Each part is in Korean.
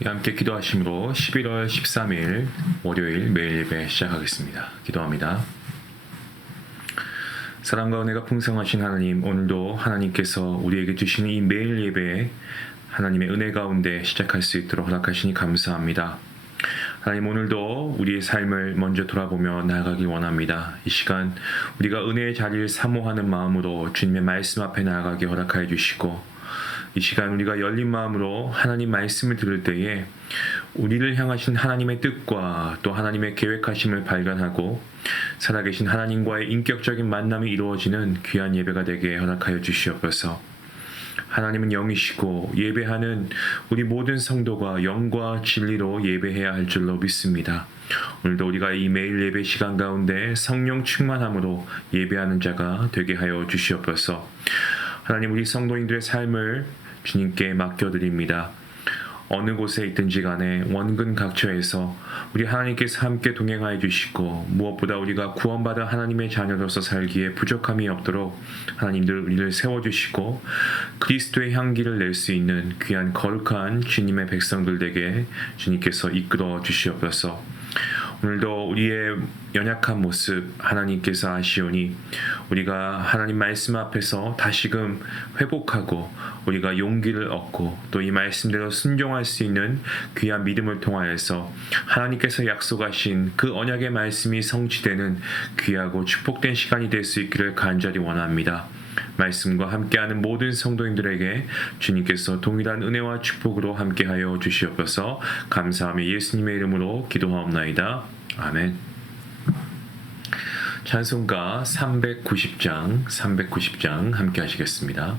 함께 기도하심으로 11월 13일 월요일 매일 예배 시작하겠습니다. 기도합니다. 사랑과 은혜가 풍성하신 하나님, 오늘도 하나님께서 우리에게 주시는 이 매일 예배에 하나님의 은혜 가운데 시작할 수 있도록 허락하시니 감사합니다. 하나님, 오늘도 우리의 삶을 먼저 돌아보며 나아가길 원합니다. 이 시간 우리가 은혜의 자리를 사모하는 마음으로 주님의 말씀 앞에 나아가게 허락하여 주시고, 이 시간 우리가 열린 마음으로 하나님 말씀을 들을 때에 우리를 향하신 하나님의 뜻과 또 하나님의 계획하심을 발견하고 살아계신 하나님과의 인격적인 만남이 이루어지는 귀한 예배가 되게 허락하여 주시옵소서. 하나님은 영이시고 예배하는 우리 모든 성도가 영과 진리로 예배해야 할 줄로 믿습니다. 오늘도 우리가 이 매일 예배 시간 가운데 성령 충만함으로 예배하는 자가 되게 하여 주시옵소서. 하나님, 우리 성도인들의 삶을 주님께 맡겨드립니다. 어느 곳에 있든지 간에 원근 각처에서 우리 하나님께서 함께 동행하여 주시고, 무엇보다 우리가 구원받은 하나님의 자녀로서 살기에 부족함이 없도록 하나님들 우리를 세워주시고 그리스도의 향기를 낼 수 있는 귀한 거룩한 주님의 백성들 되게 주님께서 이끌어 주시옵소서. 오늘도 우리의 연약한 모습 하나님께서 아시오니 우리가 하나님 말씀 앞에서 다시금 회복하고 우리가 용기를 얻고 또 이 말씀대로 순종할 수 있는 귀한 믿음을 통하여서 하나님께서 약속하신 그 언약의 말씀이 성취되는 귀하고 축복된 시간이 될 수 있기를 간절히 원합니다. 말씀과 함께하는 모든 성도님들에게 주님께서 동일한 은혜와 축복으로 함께하여 주시옵소서. 감사하며 예수님의 이름으로 기도하옵나이다. 아멘. 찬송가 390장 함께 하시겠습니다.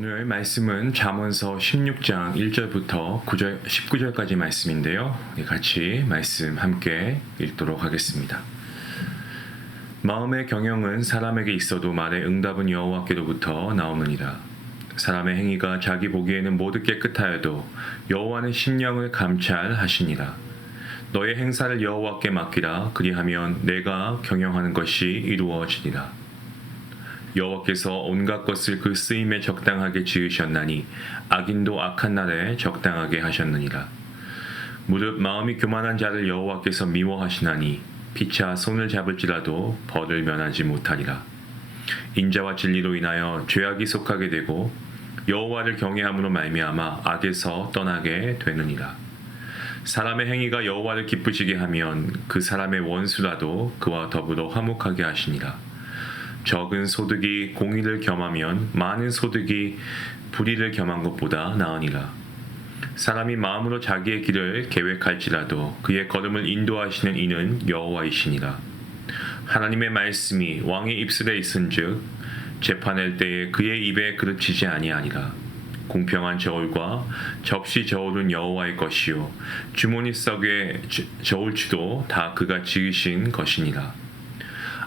오늘 말씀은 잠언서 16장 1절부터 19절까지 말씀인데요. 같이 말씀 함께 읽도록 하겠습니다. 마음의 경영은 사람에게 있어도 말의 응답은 여호와께로부터 나오느니라. 사람의 행위가 자기 보기에는 모두 깨끗하여도 여호와는 심령을 감찰하시니라. 너의 행사를 여호와께 맡기라. 그리하면 내가 경영하는 것이 이루어지리라. 여호와께서 온갖 것을 그 쓰임에 적당하게 지으셨나니 악인도 악한 날에 적당하게 하셨느니라. 무릇 마음이 교만한 자를 여호와께서 미워하시나니 피차 손을 잡을지라도 벌을 면하지 못하리라. 인자와 진리로 인하여 죄악이 속하게 되고 여호와를 경외함으로 말미암아 악에서 떠나게 되느니라. 사람의 행위가 여호와를 기쁘시게 하면 그 사람의 원수라도 그와 더불어 화목하게 하시니라. 적은 소득이 공의를 겸하면 많은 소득이 불의를 겸한 것보다 나으니라. 사람이 마음으로 자기의 길을 계획할지라도 그의 걸음을 인도하시는 이는 여호와이시니라. 하나님의 말씀이 왕의 입술에 있은즉 재판할 때에 그의 입에 그르치지 아니하니라. 공평한 저울과 접시 저울은 여호와의 것이요 주머니 썩의 저울추도 다 그가 지으신 것이니라.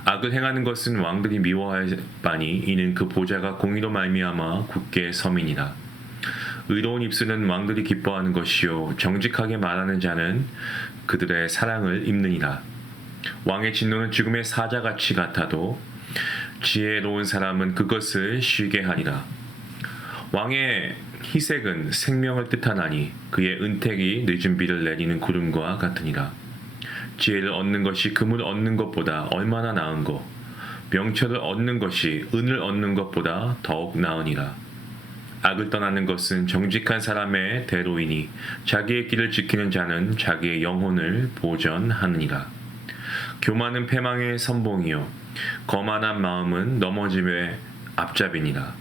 악을 행하는 것은 왕들이 미워할 바니 이는 그 보좌가 공의로 말미암아 굳게 섬이니라. 의로운 입술은 왕들이 기뻐하는 것이요 정직하게 말하는 자는 그들의 사랑을 입느니라. 왕의 진노는 죽음의 사자같이 같아도 지혜로운 사람은 그것을 쉬게 하리라. 왕의 희색은 생명을 뜻하나니 그의 은택이 늦은 비를 내리는 구름과 같으니라. 지혜를 얻는 것이 금을 얻는 것보다 얼마나 나은고 명철을 얻는 것이 은을 얻는 것보다 더욱 나으니라. 악을 떠나는 것은 정직한 사람의 대로이니 자기의 길을 지키는 자는 자기의 영혼을 보전하느니라. 교만은 패망의 선봉이요 거만한 마음은 넘어짐의 앞잡이니라.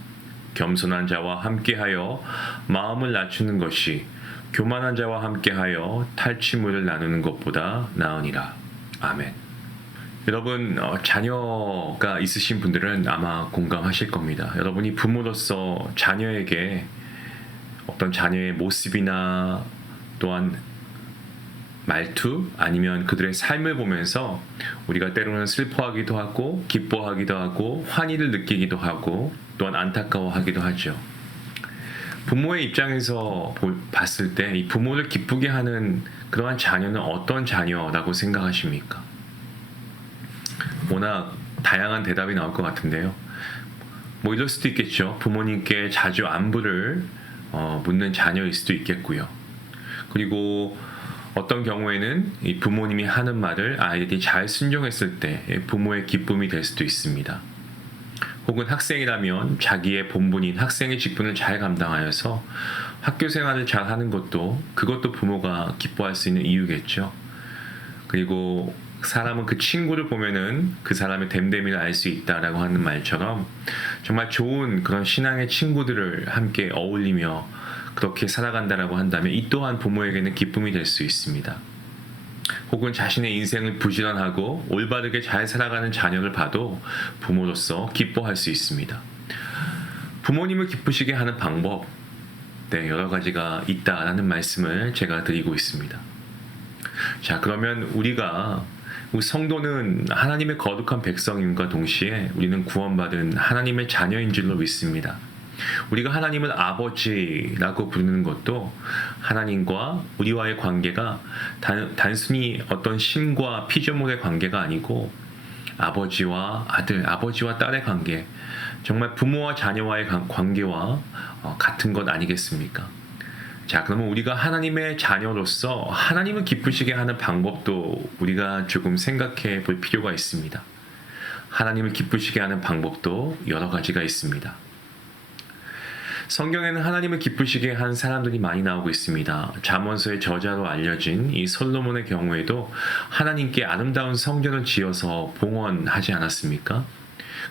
겸손한 자와 함께하여 마음을 낮추는 것이 교만한 자와 함께하여 탈취물을 나누는 것보다 나으니라. 아멘. 여러분 자녀가 있으신 분들은 아마 공감하실 겁니다. 여러분이 부모로서 자녀에게 어떤 자녀의 모습이나 또한 말투 아니면 그들의 삶을 보면서 우리가 때로는 슬퍼하기도 하고 기뻐하기도 하고 환희를 느끼기도 하고 또한 안타까워하기도 하죠. 부모의 입장에서 봤을 때 이 부모를 기쁘게 하는 그러한 자녀는 어떤 자녀라고 생각하십니까? 워낙 다양한 대답이 나올 것 같은데요. 뭐 이럴 수도 있겠죠. 부모님께 자주 안부를 묻는 자녀일 수도 있겠고요. 그리고 어떤 경우에는 이 부모님이 하는 말을 아이들이 잘 순종했을 때 부모의 기쁨이 될 수도 있습니다. 혹은 학생이라면 자기의 본분인 학생의 직분을 잘 감당하여서 학교 생활을 잘 하는 그것도 부모가 기뻐할 수 있는 이유겠죠. 그리고 사람은 그 친구를 보면은 그 사람의 됨됨이를 알 수 있다라고 하는 말처럼 정말 좋은 그런 신앙의 친구들을 함께 어울리며 그렇게 살아간다라고 한다면 이 또한 부모에게는 기쁨이 될 수 있습니다. 혹은 자신의 인생을 부지런하고 올바르게 잘 살아가는 자녀를 봐도 부모로서 기뻐할 수 있습니다. 부모님을 기쁘시게 하는 방법, 여러 가지가 있다라는 말씀을 제가 드리고 있습니다. 자, 그러면 우리 성도는 하나님의 거룩한 백성임과 동시에 우리는 구원받은 하나님의 자녀인 줄로 믿습니다. 우리가 하나님을 아버지라고 부르는 것도 하나님과 우리와의 관계가 단순히 어떤 신과 피조물의 관계가 아니고 아버지와 아들, 아버지와 딸의 관계, 정말 부모와 자녀와의 관계와 같은 것 아니겠습니까? 자, 그러면 우리가 하나님의 자녀로서 하나님을 기쁘시게 하는 방법도 우리가 조금 생각해 볼 필요가 있습니다. 하나님을 기쁘시게 하는 방법도 여러 가지가 있습니다. 성경에는 하나님을 기쁘시게 한 사람들이 많이 나오고 있습니다. 잠언서의 저자로 알려진 이 솔로몬의 경우에도 하나님께 아름다운 성전을 지어서 봉헌하지 않았습니까?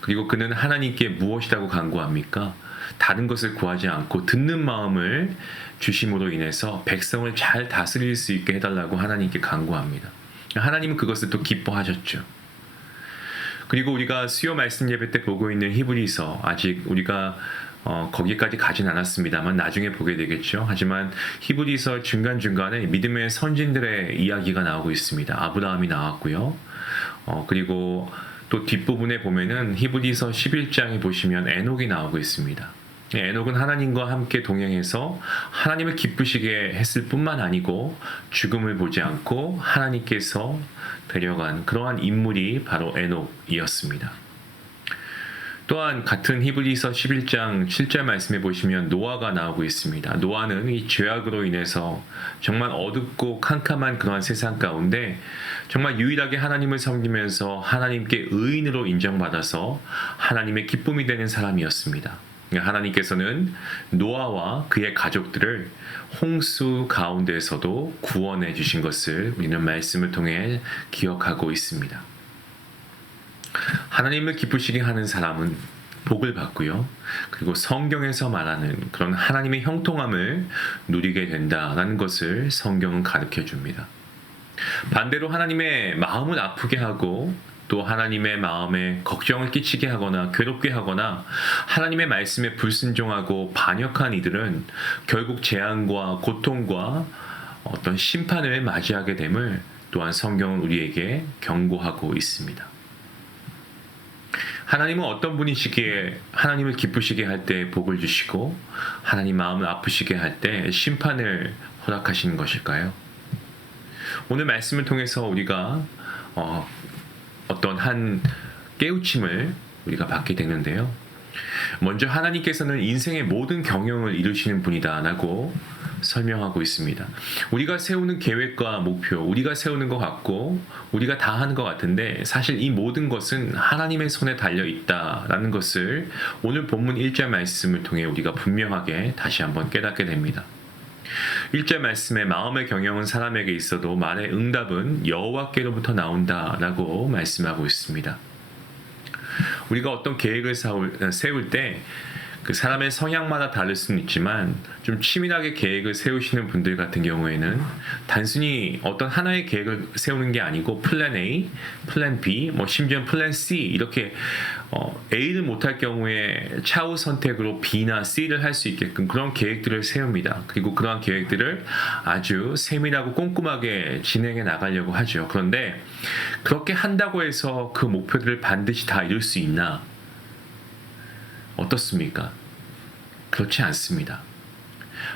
그리고 그는 하나님께 무엇이라고 간구합니까? 다른 것을 구하지 않고 듣는 마음을 주심으로 인해서 백성을 잘 다스릴 수 있게 해달라고 하나님께 간구합니다. 하나님은 그것을 또 기뻐하셨죠. 그리고 우리가 수요 말씀 예배 때 보고 있는 히브리서, 아직 우리가 거기까지 가진 않았습니다만 나중에 보게 되겠죠. 하지만 히브리서 중간중간에 믿음의 선진들의 이야기가 나오고 있습니다. 아브라함이 나왔고요. 그리고 또 뒷부분에 보면은 히브리서 11장에 보시면 에녹이 나오고 있습니다. 에녹은 하나님과 함께 동행해서 하나님을 기쁘시게 했을 뿐만 아니고 죽음을 보지 않고 하나님께서 데려간 그러한 인물이 바로 에녹이었습니다. 또한 같은 히브리서 11장 7절 말씀에 보시면 노아가 나오고 있습니다. 노아는 이 죄악으로 인해서 정말 어둡고 캄캄한 그러한 세상 가운데 정말 유일하게 하나님을 섬기면서 하나님께 의인으로 인정받아서 하나님의 기쁨이 되는 사람이었습니다. 하나님께서는 노아와 그의 가족들을 홍수 가운데에서도 구원해 주신 것을 우리는 말씀을 통해 기억하고 있습니다. 하나님을 기쁘시게 하는 사람은 복을 받고요. 그리고 성경에서 말하는 그런 하나님의 형통함을 누리게 된다라는 것을 성경은 가르쳐 줍니다. 반대로 하나님의 마음을 아프게 하고 또 하나님의 마음에 걱정을 끼치게 하거나 괴롭게 하거나 하나님의 말씀에 불순종하고 반역한 이들은 결국 재앙과 고통과 어떤 심판을 맞이하게 됨을 또한 성경은 우리에게 경고하고 있습니다. 하나님은 어떤 분이시기에 하나님을 기쁘시게 할 때 복을 주시고 하나님 마음을 아프시게 할 때 심판을 허락하시는 것일까요? 오늘 말씀을 통해서 우리가 어떤 한 깨우침을 우리가 받게 되는데요. 먼저 하나님께서는 인생의 모든 경영을 이루시는 분이다라고 설명하고 있습니다. 우리가 세우는 계획과 목표, 우리가 세우는 것 같고 우리가 다 하는 것 같은데 사실 이 모든 것은 하나님의 손에 달려 있다라는 것을 오늘 본문 1절 말씀을 통해 우리가 분명하게 다시 한번 깨닫게 됩니다. 1절 말씀에 마음의 경영은 사람에게 있어도 말의 응답은 여호와께로부터 나온다라고 말씀하고 있습니다. 우리가 어떤 계획을 세울 때 그 사람의 성향마다 다를 수는 있지만 좀 치밀하게 계획을 세우시는 분들 같은 경우에는 단순히 어떤 하나의 계획을 세우는 게 아니고 플랜 A, 플랜 B, 심지어 플랜 C 이렇게 A를 못할 경우에 차후 선택으로 B나 C를 할 수 있게끔 그런 계획들을 세웁니다. 그리고 그러한 계획들을 아주 세밀하고 꼼꼼하게 진행해 나가려고 하죠. 그런데 그렇게 한다고 해서 그 목표들을 반드시 다 이룰 수 있나? 어떻습니까? 그렇지 않습니다.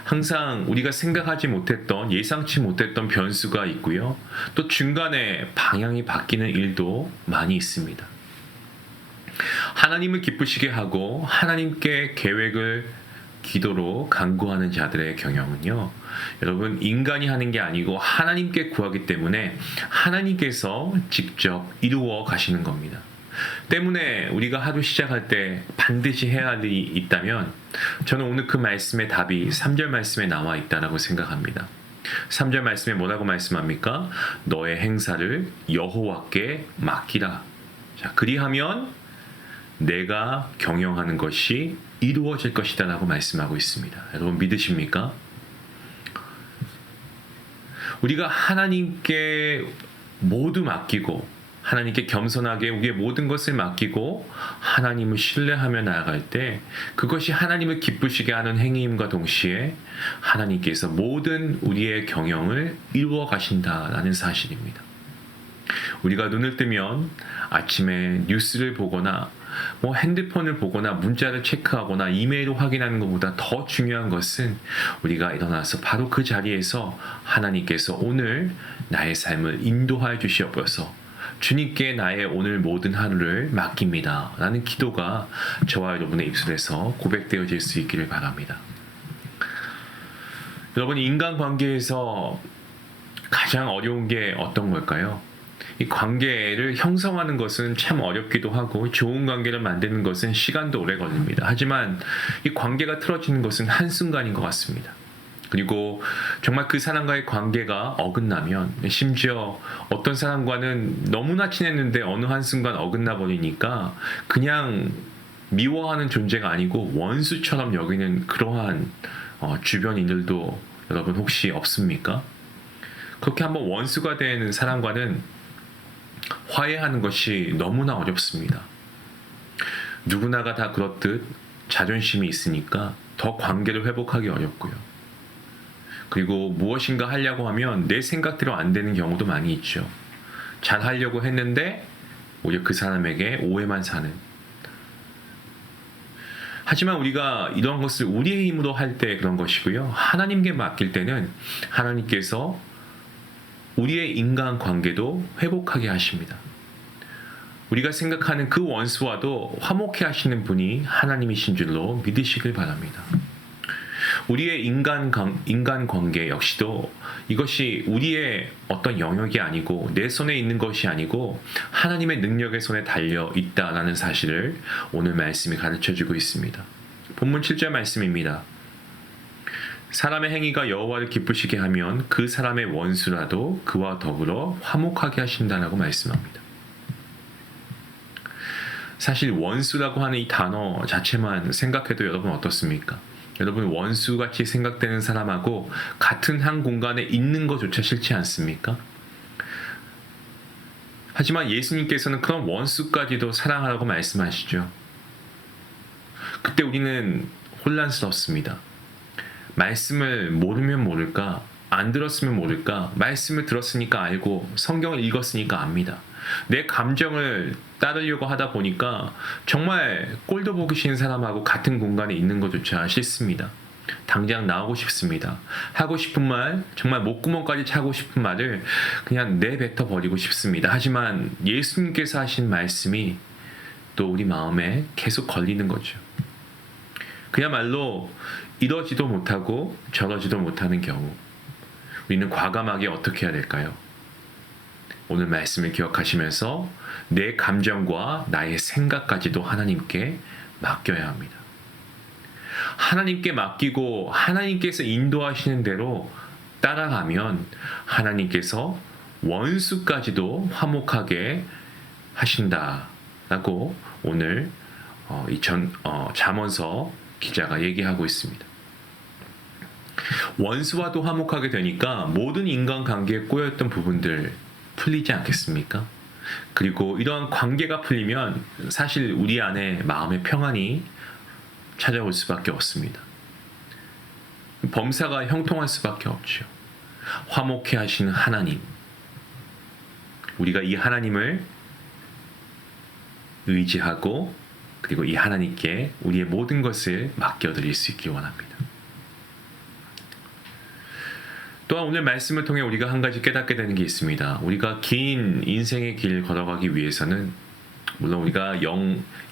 항상 우리가 생각하지 못했던 예상치 못했던 변수가 있고요. 또 중간에 방향이 바뀌는 일도 많이 있습니다. 하나님을 기쁘시게 하고 하나님께 계획을 기도로 간구하는 자들의 경영은요. 여러분 인간이 하는 게 아니고 하나님께 구하기 때문에 하나님께서 직접 이루어 가시는 겁니다. 때문에 우리가 하루 시작할 때 반드시 해야 할 일이 있다면 저는 오늘 그 말씀의 답이 3절 말씀에 나와 있다고 생각합니다. 3절 말씀에 뭐라고 말씀합니까? 너의 행사를 여호와께 맡기라. 자, 그리하면 내가 경영하는 것이 이루어질 것이다 라고 말씀하고 있습니다. 여러분 믿으십니까? 우리가 하나님께 모두 맡기고 하나님께 겸손하게 우리의 모든 것을 맡기고 하나님을 신뢰하며 나아갈 때 그것이 하나님을 기쁘시게 하는 행위임과 동시에 하나님께서 모든 우리의 경영을 이루어 가신다라는 사실입니다. 우리가 눈을 뜨면 아침에 뉴스를 보거나 핸드폰을 보거나 문자를 체크하거나 이메일을 확인하는 것보다 더 중요한 것은 우리가 일어나서 바로 그 자리에서 하나님께서 오늘 나의 삶을 인도하여 주시옵소서 주님께 나의 오늘 모든 하루를 맡깁니다 라는 기도가 저와 여러분의 입술에서 고백되어질 수 있기를 바랍니다. 여러분 인간관계에서 가장 어려운 게 어떤 걸까요? 이 관계를 형성하는 것은 참 어렵기도 하고 좋은 관계를 만드는 것은 시간도 오래 걸립니다. 하지만 이 관계가 틀어지는 것은 한순간인 것 같습니다. 그리고 정말 그 사람과의 관계가 어긋나면 심지어 어떤 사람과는 너무나 친했는데 어느 한순간 어긋나 버리니까 그냥 미워하는 존재가 아니고 원수처럼 여기는 그러한 주변인들도 여러분 혹시 없습니까? 그렇게 한번 원수가 되는 사람과는 화해하는 것이 너무나 어렵습니다. 누구나가 다 그렇듯 자존심이 있으니까 더 관계를 회복하기 어렵고요. 그리고 무엇인가 하려고 하면 내 생각대로 안 되는 경우도 많이 있죠. 잘 하려고 했는데 오히려 그 사람에게 오해만 사는. 하지만 우리가 이런 것을 우리의 힘으로 할 때 그런 것이고요. 하나님께 맡길 때는 하나님께서 우리의 인간관계도 회복하게 하십니다. 우리가 생각하는 그 원수와도 화목해 하시는 분이 하나님이신 줄로 믿으시길 바랍니다. 우리의 인간관계 역시도 이것이 우리의 어떤 영역이 아니고 내 손에 있는 것이 아니고 하나님의 능력의 손에 달려 있다라는 사실을 오늘 말씀이 가르쳐주고 있습니다. 본문 7절 말씀입니다. 사람의 행위가 여호와를 기쁘시게 하면 그 사람의 원수라도 그와 더불어 화목하게 하신다라고 말씀합니다. 사실 원수라고 하는 이 단어 자체만 생각해도 여러분 어떻습니까? 여러분 원수같이 생각되는 사람하고 같은 한 공간에 있는 것조차 싫지 않습니까? 하지만 예수님께서는 그런 원수까지도 사랑하라고 말씀하시죠. 그때 우리는 혼란스럽습니다. 말씀을 모르면 모를까? 안 들었으면 모를까? 말씀을 들었으니까 알고 성경을 읽었으니까 압니다. 내 감정을 따르려고 하다 보니까 정말 꼴도 보기 싫은 사람하고 같은 공간에 있는 것조차 싫습니다. 당장 나오고 싶습니다. 하고 싶은 말, 정말 목구멍까지 차고 싶은 말을 그냥 내뱉어 버리고 싶습니다. 하지만 예수님께서 하신 말씀이 또 우리 마음에 계속 걸리는 거죠. 그야말로 이러지도 못하고 저러지도 못하는 경우 우리는 과감하게 어떻게 해야 될까요? 오늘 말씀을 기억하시면서 내 감정과 나의 생각까지도 하나님께 맡겨야 합니다. 하나님께 맡기고 하나님께서 인도하시는 대로 따라가면 하나님께서 원수까지도 화목하게 하신다라고 오늘 잠언서 기자가 얘기하고 있습니다. 원수와도 화목하게 되니까 모든 인간관계에 꼬였던 부분들 풀리지 않겠습니까? 그리고 이러한 관계가 풀리면 사실 우리 안에 마음의 평안이 찾아올 수밖에 없습니다. 범사가 형통할 수밖에 없죠. 화목해 하시는 하나님, 우리가 이 하나님을 의지하고 그리고 이 하나님께 우리의 모든 것을 맡겨드릴 수 있기 원합니다. 또한 오늘 말씀을 통해 우리가 한 가지 깨닫게 되는 게 있습니다. 우리가 긴 인생의 길을 걸어가기 위해서는 물론 우리가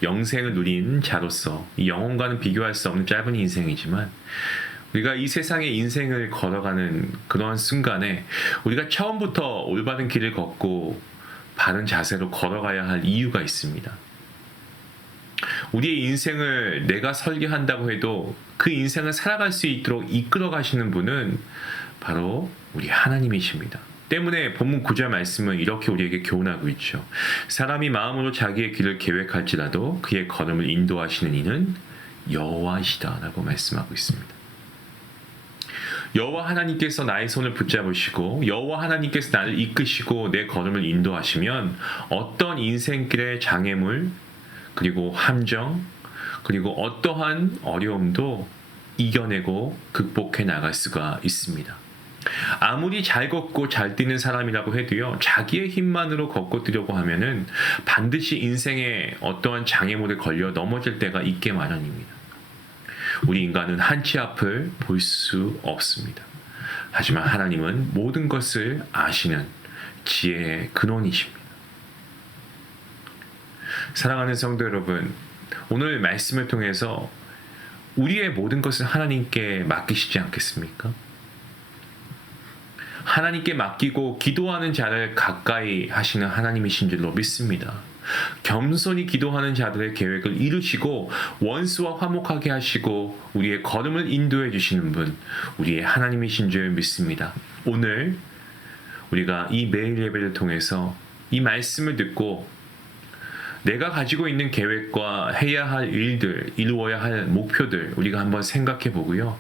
영생을 누린 자로서 이 영혼과는 비교할 수 없는 짧은 인생이지만 우리가 이 세상의 인생을 걸어가는 그러한 순간에 우리가 처음부터 올바른 길을 걷고 바른 자세로 걸어가야 할 이유가 있습니다. 우리의 인생을 내가 설계한다고 해도 그 인생을 살아갈 수 있도록 이끌어 가시는 분은 바로 우리 하나님이십니다. 때문에 본문 9절 말씀은 이렇게 우리에게 교훈하고 있죠. 사람이 마음으로 자기의 길을 계획할지라도 그의 걸음을 인도하시는 이는 여호와이시다라고 말씀하고 있습니다. 여호와 하나님께서 나의 손을 붙잡으시고 여호와 하나님께서 나를 이끄시고 내 걸음을 인도하시면 어떤 인생길의 장애물 그리고 함정 그리고 어떠한 어려움도 이겨내고 극복해 나갈 수가 있습니다. 아무리 잘 걷고 잘 뛰는 사람이라고 해도요, 자기의 힘만으로 걷고 뛰려고 하면은 반드시 인생에 어떠한 장애물에 걸려 넘어질 때가 있게 마련입니다. 우리 인간은 한치 앞을 볼 수 없습니다. 하지만 하나님은 모든 것을 아시는 지혜의 근원이십니다. 사랑하는 성도 여러분, 오늘 말씀을 통해서 우리의 모든 것을 하나님께 맡기시지 않겠습니까? 하나님께 맡기고 기도하는 자를 가까이 하시는 하나님이신 줄로 믿습니다. 겸손히 기도하는 자들의 계획을 이루시고 원수와 화목하게 하시고 우리의 걸음을 인도해 주시는 분, 우리의 하나님이신 줄 믿습니다. 오늘 우리가 이 매일 예배를 통해서 이 말씀을 듣고 내가 가지고 있는 계획과 해야 할 일들, 이루어야 할 목표들 우리가 한번 생각해 보고요.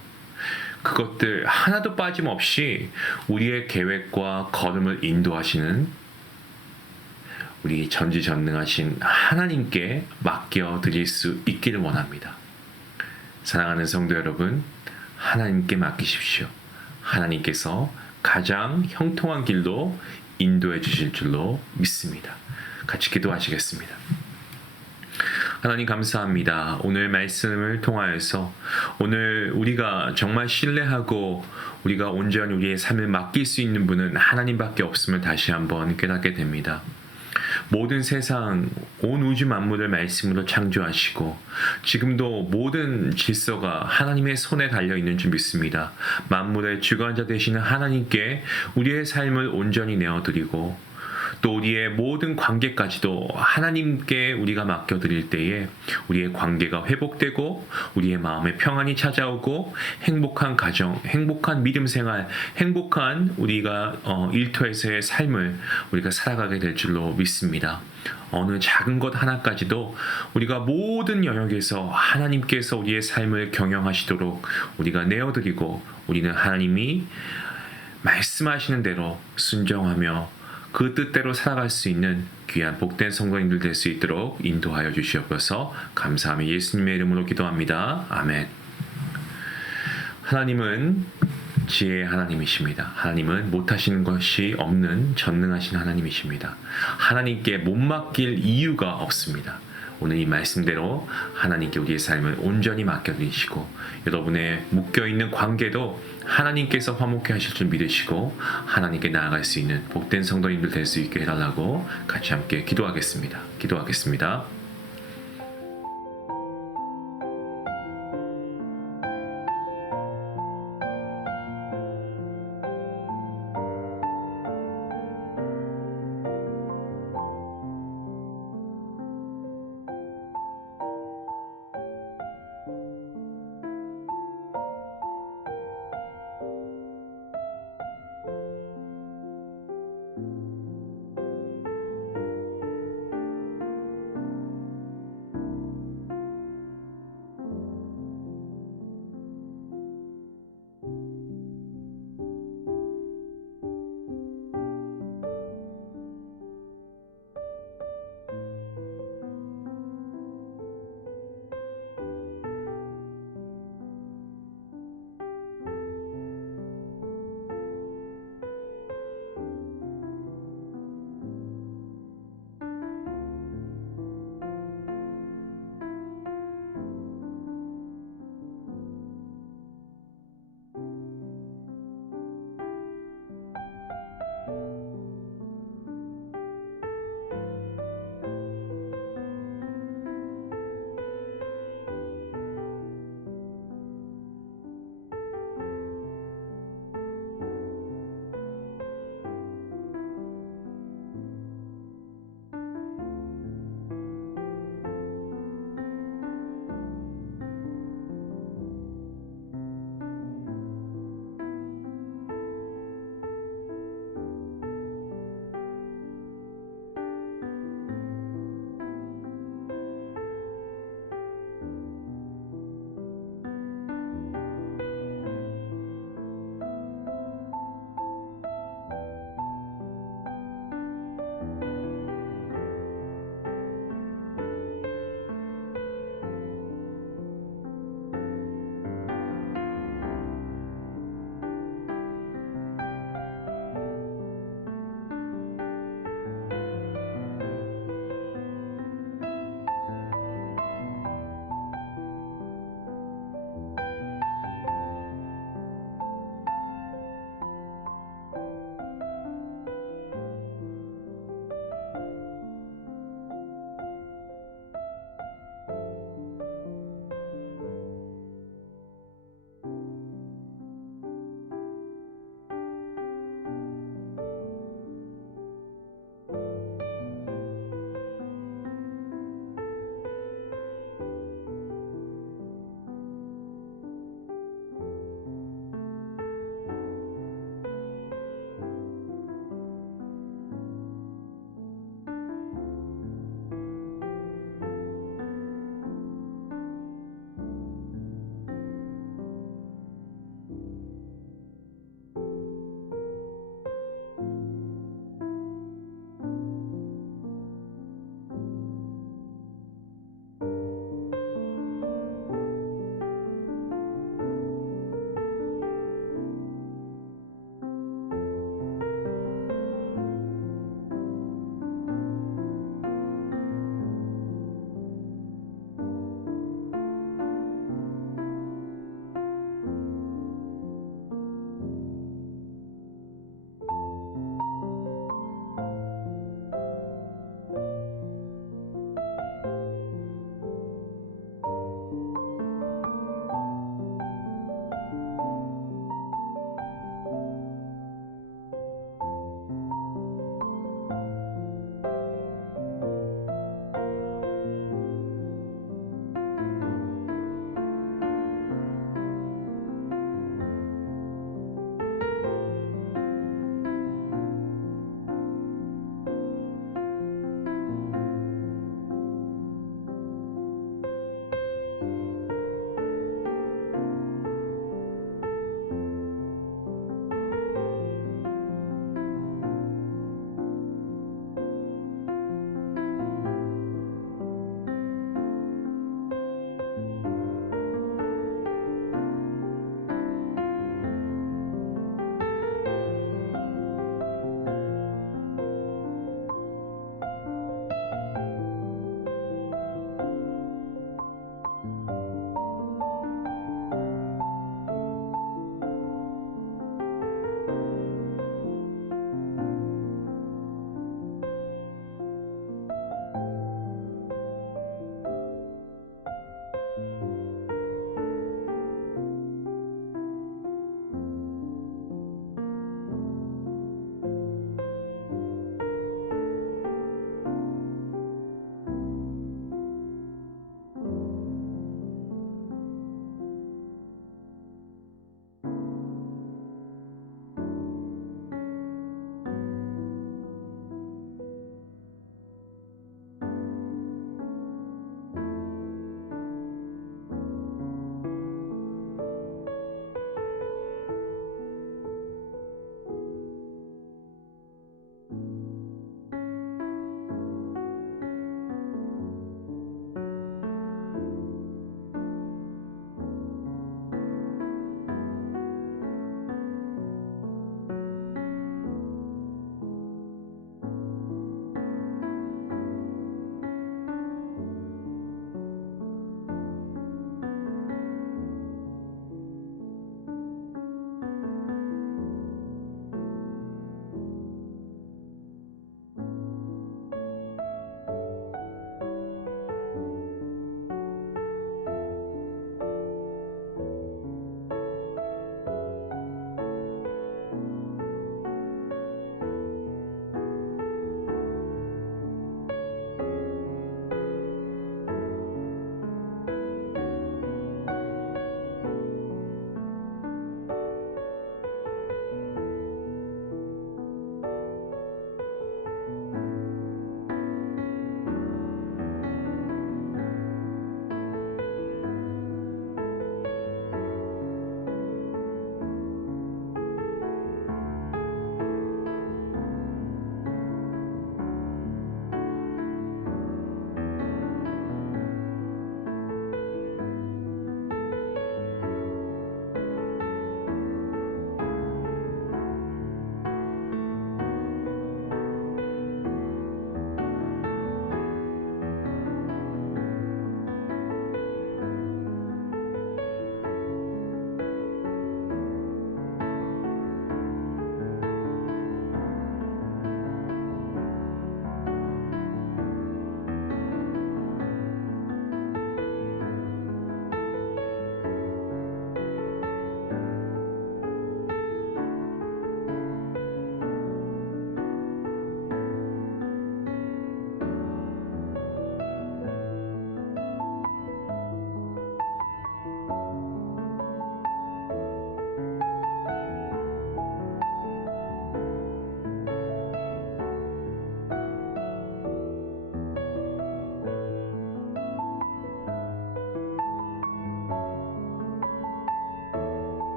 그것들 하나도 빠짐없이 우리의 계획과 걸음을 인도하시는 우리 전지전능하신 하나님께 맡겨드릴 수 있기를 원합니다. 사랑하는 성도 여러분, 하나님께 맡기십시오. 하나님께서 가장 형통한 길로 인도해 주실 줄로 믿습니다. 같이 기도하시겠습니다. 하나님 감사합니다. 오늘 말씀을 통하여서 오늘 우리가 정말 신뢰하고 우리가 온전히 우리의 삶을 맡길 수 있는 분은 하나님밖에 없음을 다시 한번 깨닫게 됩니다. 모든 세상, 온 우주 만물을 말씀으로 창조하시고 지금도 모든 질서가 하나님의 손에 달려있는 줄 믿습니다. 만물의 주관자 되시는 하나님께 우리의 삶을 온전히 내어드리고 또 우리의 모든 관계까지도 하나님께 우리가 맡겨드릴 때에 우리의 관계가 회복되고 우리의 마음에 평안이 찾아오고 행복한 가정, 행복한 믿음 생활, 행복한 우리가 일터에서의 삶을 우리가 살아가게 될 줄로 믿습니다. 어느 작은 것 하나까지도 우리가 모든 영역에서 하나님께서 우리의 삶을 경영하시도록 우리가 내어드리고 우리는 하나님이 말씀하시는 대로 순종하며 그 뜻대로 살아갈 수 있는 귀한 복된 성도님들 될 수 있도록 인도하여 주시옵소서. 감사하며 예수님의 이름으로 기도합니다. 아멘. 하나님은 지혜의 하나님이십니다. 하나님은 못하시는 것이 없는 전능하신 하나님이십니다. 하나님께 못 맡길 이유가 없습니다. 오늘 이 말씀대로 하나님께 우리의 삶을 온전히 맡겨드리시고 여러분의 묶여있는 관계도 하나님께서 화목해 하실 줄 믿으시고 하나님께 나아갈 수 있는 복된 성도님들 될 수 있게 해달라고 같이 함께 기도하겠습니다.